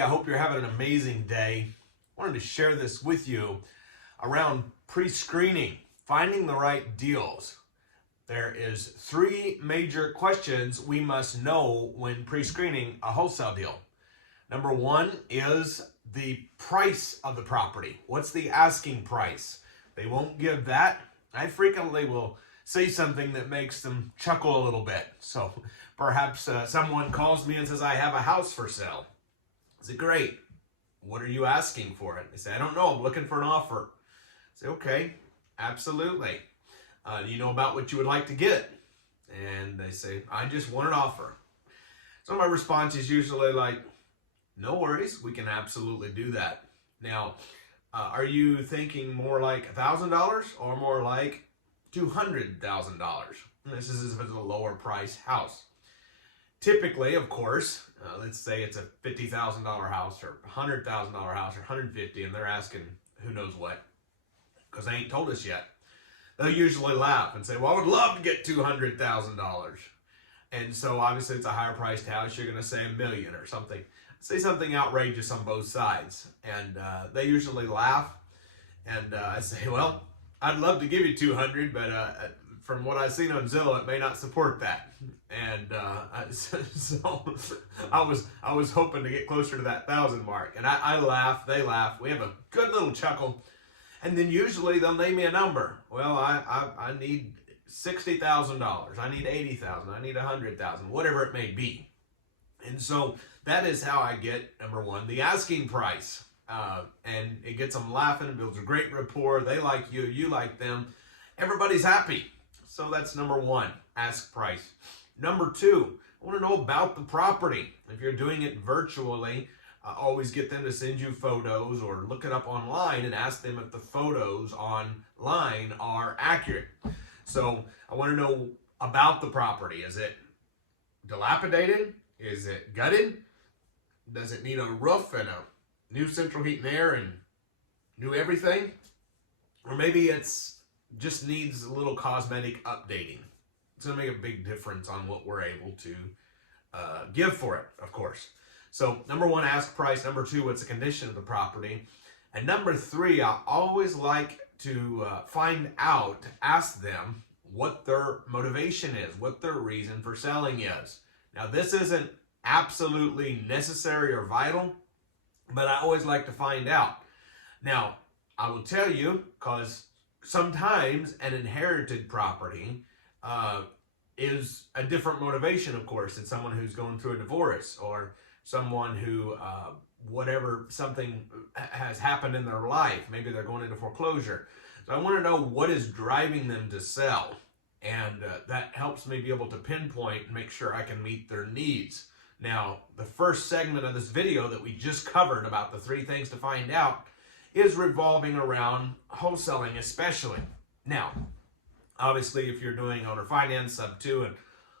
I hope you're having an amazing day. I wanted to share this with you around pre-screening, finding the right deals. There is 3 major questions we must know when pre-screening a wholesale deal. Number 1 is the price of the property. What's the asking price? They won't give that. I frequently will say something that makes them chuckle a little bit. So perhaps someone calls me and says, I have a house for sale. I say, great. What are you asking for it? They say, I don't know. I'm looking for an offer. I say, okay, absolutely. Do you know about what you would like to get? And they say, I just want an offer. So my response is usually like, no worries, we can absolutely do that. Now, are you thinking more like $1,000 or more like $200,000? This is if it's a lower price house. Typically, of course, let's say it's a $50,000 house or $100,000 house or $150,000, and they're asking who knows what, because they ain't told us yet. They'll usually laugh and say, well, I would love to get $200,000. And so obviously it's a higher priced house. You're going to say $1 million or something. Say something outrageous on both sides. And they usually laugh. And I say, well, I'd love to give you 200, but from what I've seen on Zillow, it may not support that. And so I was hoping to get closer to that 1,000 mark. And I laugh, they laugh. We have a good little chuckle. And then usually they'll name me a number. Well, I need $60,000. I need $80,000. I need $100,000, whatever it may be. And so that is how I get, number 1, the asking price. And it gets them laughing, builds a great rapport. They like you, you like them. Everybody's happy. So that's number 1, ask price. Number 2, I want to know about the property. If you're doing it virtually, always get them to send you photos or look it up online and ask them if the photos online are accurate. So I want to know about the property. Is it dilapidated? Is it gutted? Does it need a roof and a new central heat and air and new everything? Or maybe it's just needs a little cosmetic updating. It's going to make a big difference on what we're able to give for it, of course. So number 1, ask price. Number 2, what's the condition of the property? And number 3, I always like to find out, ask them what their motivation is, what their reason for selling is. Now, this isn't absolutely necessary or vital, but I always like to find out. Now, I will tell you, because sometimes an inherited property is a different motivation, of course, than someone who's going through a divorce or someone who, something has happened in their life. Maybe they're going into foreclosure. So I want to know what is driving them to sell. And that helps me be able to pinpoint and make sure I can meet their needs. Now, the first segment of this video that we just covered about the 3 things to find out is revolving around wholesaling especially. Now, obviously, if you're doing owner finance, sub-2, and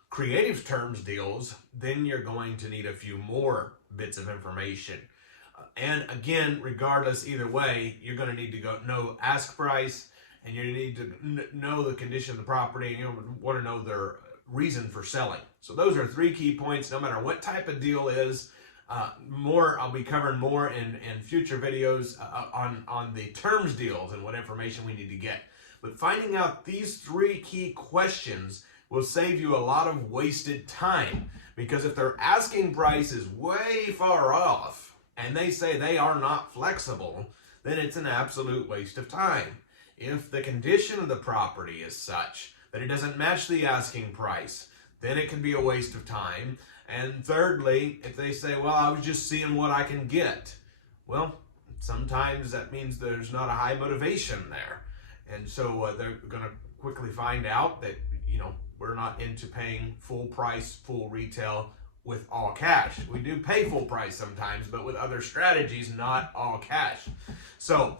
creative terms deals, then you're going to need a few more bits of information. And again, regardless, either way, you're going to need to know ask price, and you need to know the condition of the property, and you want to know their reason for selling. So those are 3 key points, no matter what type of deal is. I'll be covering more in future videos on the terms deals and what information we need to get. But finding out these 3 key questions will save you a lot of wasted time, because if their asking price is way far off and they say they are not flexible, then it's an absolute waste of time. If the condition of the property is such that it doesn't match the asking price, then it can be a waste of time. And thirdly, if they say, well, I was just seeing what I can get, well, sometimes that means there's not a high motivation there. And so they're going to quickly find out that, we're not into paying full price, full retail with all cash. We do pay full price sometimes, but with other strategies, not all cash. So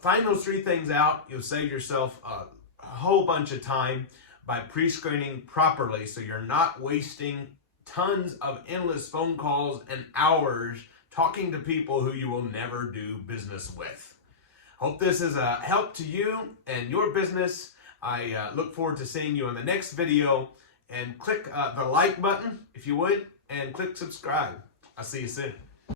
find those 3 things out. You'll save yourself a whole bunch of time by pre-screening properly, so you're not wasting tons of endless phone calls and hours talking to people who you will never do business with. Hope this is a help to you and your business. I look forward to seeing you in the next video, and click the like button if you would, and click subscribe. I'll see you soon.